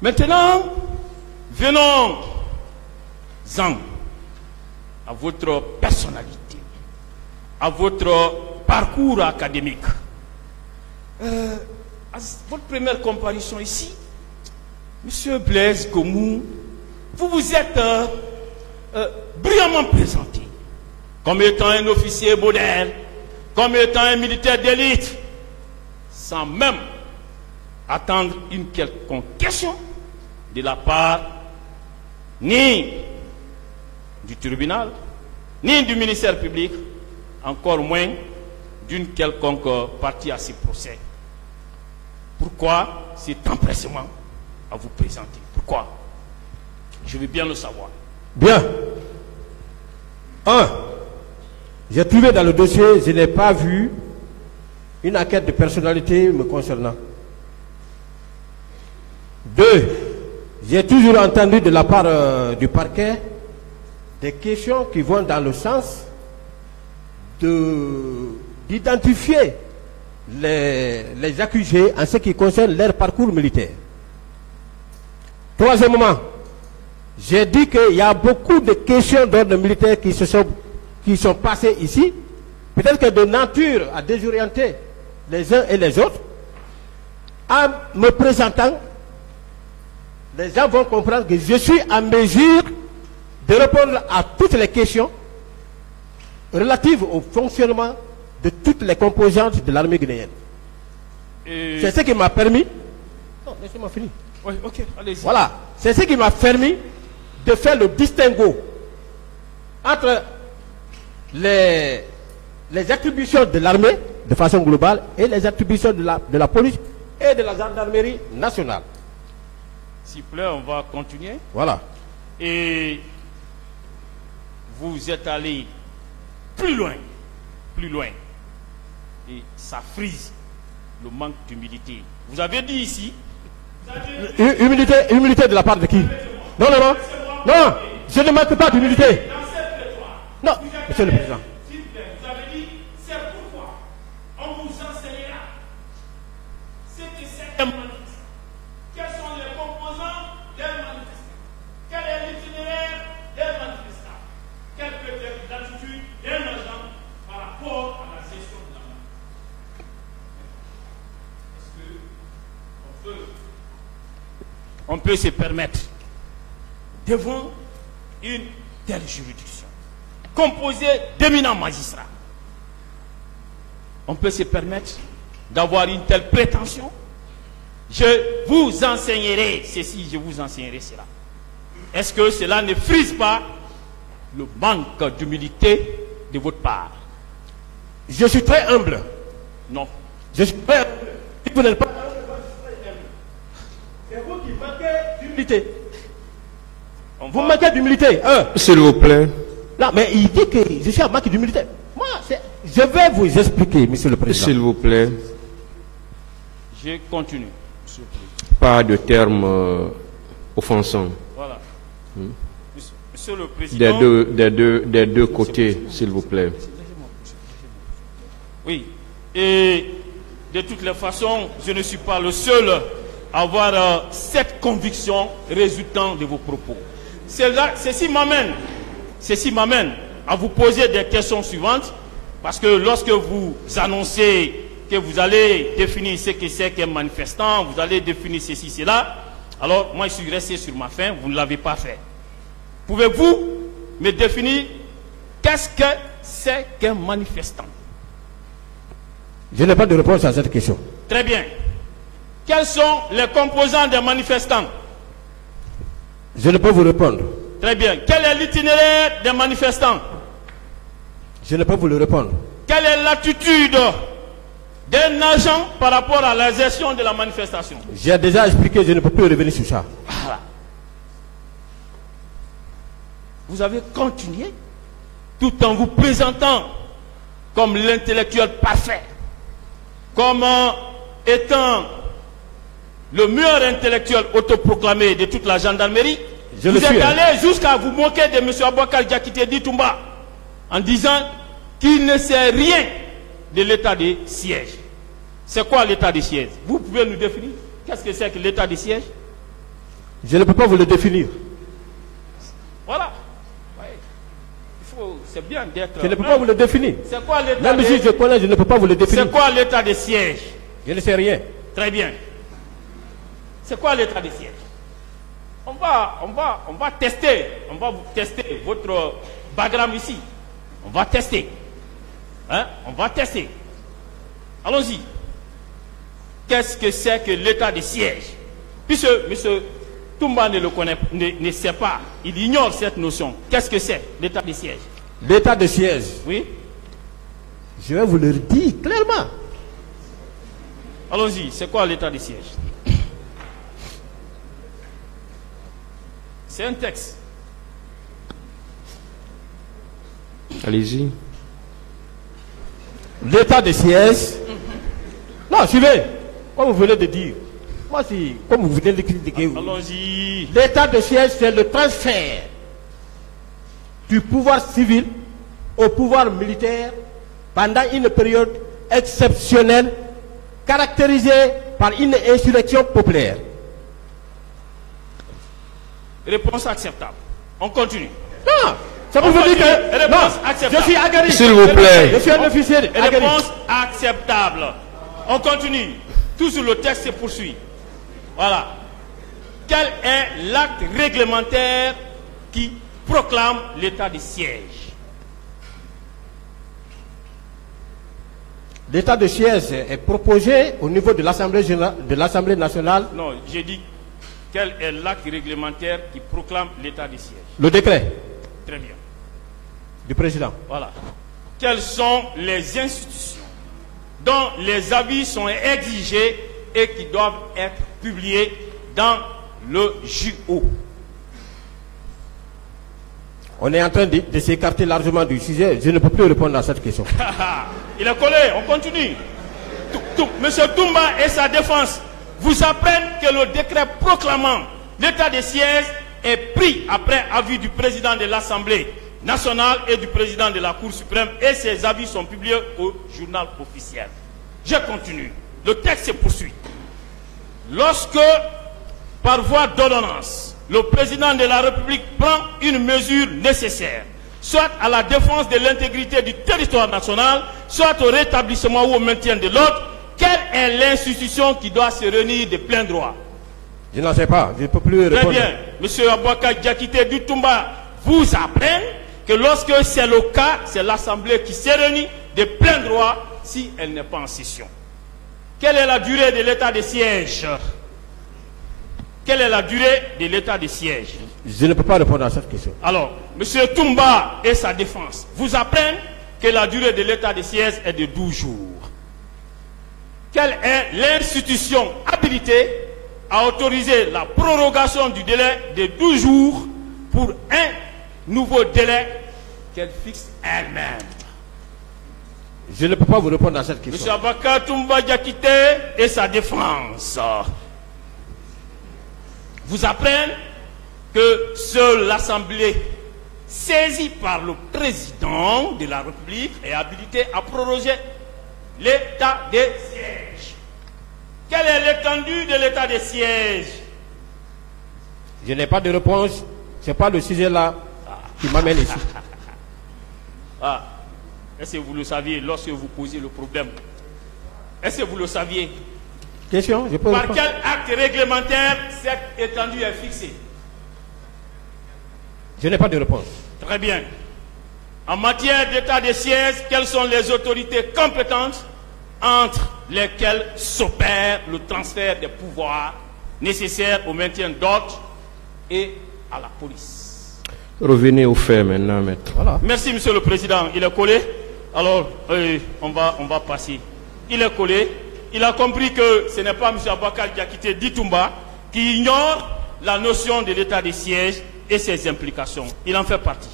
Maintenant, venons-en à votre personnalité, à votre parcours académique. À votre première comparution ici, Monsieur Blaise Gomou, vous vous êtes brillamment présenté comme étant un officier modèle, comme étant un militaire d'élite, sans même attendre une quelconque question de la part ni du tribunal, ni du ministère public, encore moins d'une quelconque partie à ce procès. Pourquoi cet empressement à vous présenter? Pourquoi? Je veux bien le savoir. Bien. 1. J'ai trouvé dans le dossier, je n'ai pas vu une enquête de personnalité me concernant. 2. J'ai toujours entendu de la part du parquet des questions qui vont dans le sens d'identifier les accusés en ce qui concerne leur parcours militaire. Troisièmement, j'ai dit qu'il y a beaucoup de questions d'ordre militaire qui sont passées ici, peut-être que de nature à désorienter les uns et les autres. En me présentant, les gens vont comprendre que je suis en mesure de répondre à toutes les questions relatives au fonctionnement de toutes les composantes de l'armée guinéenne. C'est ce qui m'a permis... Non, laissez-moi finir. Oui, ok, allez-y. Voilà, c'est ce qui m'a permis de faire le distinguo entre les attributions de l'armée de façon globale et les attributions de la police et de la gendarmerie nationale. S'il vous plaît, on va continuer. Voilà. Et vous êtes allé plus loin. Et ça frise le manque d'humilité. Vous avez dit ici... Humilité de la part de qui? Non, je ne manque pas d'humilité. Non, monsieur le président. Vous avez dit, c'est pourquoi on vous enseignera ce que c'est un manifestant. Quels sont les composants d'un manifestant? Quel est l'itinéraire d'un manifestant? Quelle peut être l'attitude d'un agent par rapport à la gestion de la manifestation? Est-ce qu'on peut se permettre devant une telle juridiction composée d'éminents magistrats, on peut se permettre d'avoir une telle prétention? Je vous enseignerai ceci, je vous enseignerai cela. Est-ce que cela ne frise pas le manque d'humilité de votre part? Je suis très humble. Non. Je suis très humble. Si vous n'êtes pas humble, c'est vous qui manquez d'humilité. Vous manquez d'humilité. S'il vous plaît. Non, mais il dit que je suis en manque d'humilité. Moi, je vais vous expliquer, monsieur le président. S'il vous plaît. Je continue. Pas de termes offensants. Voilà. Monsieur le président. Des deux côtés, s'il vous plaît. Oui. Et de toutes les façons, je ne suis pas le seul à avoir cette conviction résultant de vos propos. Ceci m'amène à vous poser des questions suivantes, parce que lorsque vous annoncez que vous allez définir ce que c'est qu'un manifestant, vous allez définir ceci, cela, alors moi je suis resté sur ma faim, vous ne l'avez pas fait. Pouvez-vous me définir qu'est-ce que c'est qu'un manifestant? Je n'ai pas de réponse à cette question. Très bien. Quels sont les composants des manifestants? Je ne peux vous répondre. Très bien. Quel est l'itinéraire des manifestants? Je ne peux vous le répondre. Quelle est l'attitude d'un agent par rapport à la gestion de la manifestation? J'ai déjà expliqué, je ne peux plus revenir sur ça. Voilà. Vous avez continué tout en vous présentant comme l'intellectuel parfait, comme étant le meilleur intellectuel autoproclamé de toute la gendarmerie. Vous êtes allé jusqu'à vous moquer de M. Abouakar Diakité Ditumba en disant qu'il ne sait rien de l'état de siège. C'est quoi l'état de siège? Vous pouvez nous définir? Qu'est-ce que c'est que l'état de siège? Je ne peux pas vous le définir. Voilà. Ouais. C'est bien d'être... Je ne peux pas vous le définir. C'est quoi l'état Même si je connais, je ne peux pas vous le définir. C'est quoi l'état de siège? Je ne sais rien. Très bien. C'est quoi l'état de siège? On va tester. On va vous tester votre background ici. On va tester. Hein? On va tester. Allons-y. Qu'est-ce que c'est que l'état de siège? Puisque M. Toumba ne le connaît, ne sait pas, il ignore cette notion. Qu'est-ce que c'est l'état de siège? L'état de siège. Oui. Je vais vous le dire clairement. Allons-y. C'est quoi l'état de siège? C'est un texte. Allez-y. L'état de siège. Non, suivez. Comme vous venez de dire. Moi, si, comme vous venez de critiquer. Allons-y. L'état de siège, c'est le transfert du pouvoir civil au pouvoir militaire pendant une période exceptionnelle caractérisée par une insurrection populaire. Réponse acceptable. On continue. Non, ça vous veut dire que Réponse non, acceptable. je suis agarré. S'il vous plaît. Je suis un officier agarré. Réponse acceptable. On continue. Toujours le texte se poursuit. Voilà. Quel est l'acte réglementaire qui proclame l'état de siège? L'état de siège est proposé au niveau de l'Assemblée nationale. Non, j'ai dit quel est l'acte réglementaire qui proclame l'état de siège? Le décret Très bien. du président. Voilà. Quelles sont les institutions dont les avis sont exigés et qui doivent être publiés dans le JO? On est en train de s'écarter largement du sujet. Je ne peux plus répondre à cette question. Il est collé, on continue. Monsieur Toumba et sa défense vous apprennent que le décret proclamant l'état de siège est pris après avis du président de l'Assemblée nationale et du président de la Cour suprême et ces avis sont publiés au journal officiel. Je continue. Le texte se poursuit. Lorsque, par voie d'ordonnance, le président de la République prend une mesure nécessaire, soit à la défense de l'intégrité du territoire national, soit au rétablissement ou au maintien de l'ordre, quelle est l'institution qui doit se réunir de plein droit? Je n'en sais pas, je ne peux plus répondre. Très bien. Monsieur Abouaka Diakité du Toumba vous apprend que lorsque c'est le cas, c'est l'Assemblée qui se réunit de plein droit si elle n'est pas en session. Quelle est la durée de l'état de siège? Quelle est la durée de l'état de siège? Je ne peux pas répondre à cette question. Alors, monsieur Toumba et sa défense vous apprennent que la durée de l'état de siège est de 12 jours. Quelle est l'institution habilitée à autoriser la prorogation du délai de 12 jours pour un nouveau délai qu'elle fixe elle-même? Je ne peux pas vous répondre à cette question. Monsieur Abaka Toumba Diakité et sa défense vous apprennent que seule l'Assemblée saisie par le président de la République est habilitée à proroger l'état de siège. Quelle est l'étendue de l'état de siège? Je n'ai pas de réponse. Ce n'est pas le sujet là qui m'amène ici. Ah, est-ce que vous le saviez lorsque vous posez le problème? Est-ce que vous le saviez? Question, je peux Par répondre. quel acte réglementaire cette étendue est fixée? Je n'ai pas de réponse. Très bien. En matière d'état de siège, quelles sont les autorités compétentes entre lesquelles s'opère le transfert des pouvoirs nécessaires au maintien d'ordre et à la police? Revenez aux faits maintenant, maître. Voilà. Merci, Monsieur le Président. Il est collé. Alors, on va passer. Il est collé. Il a compris que ce n'est pas M. Abouaka Diakité Ditumba qui ignore la notion de l'état de siège et ses implications. Il en fait partie.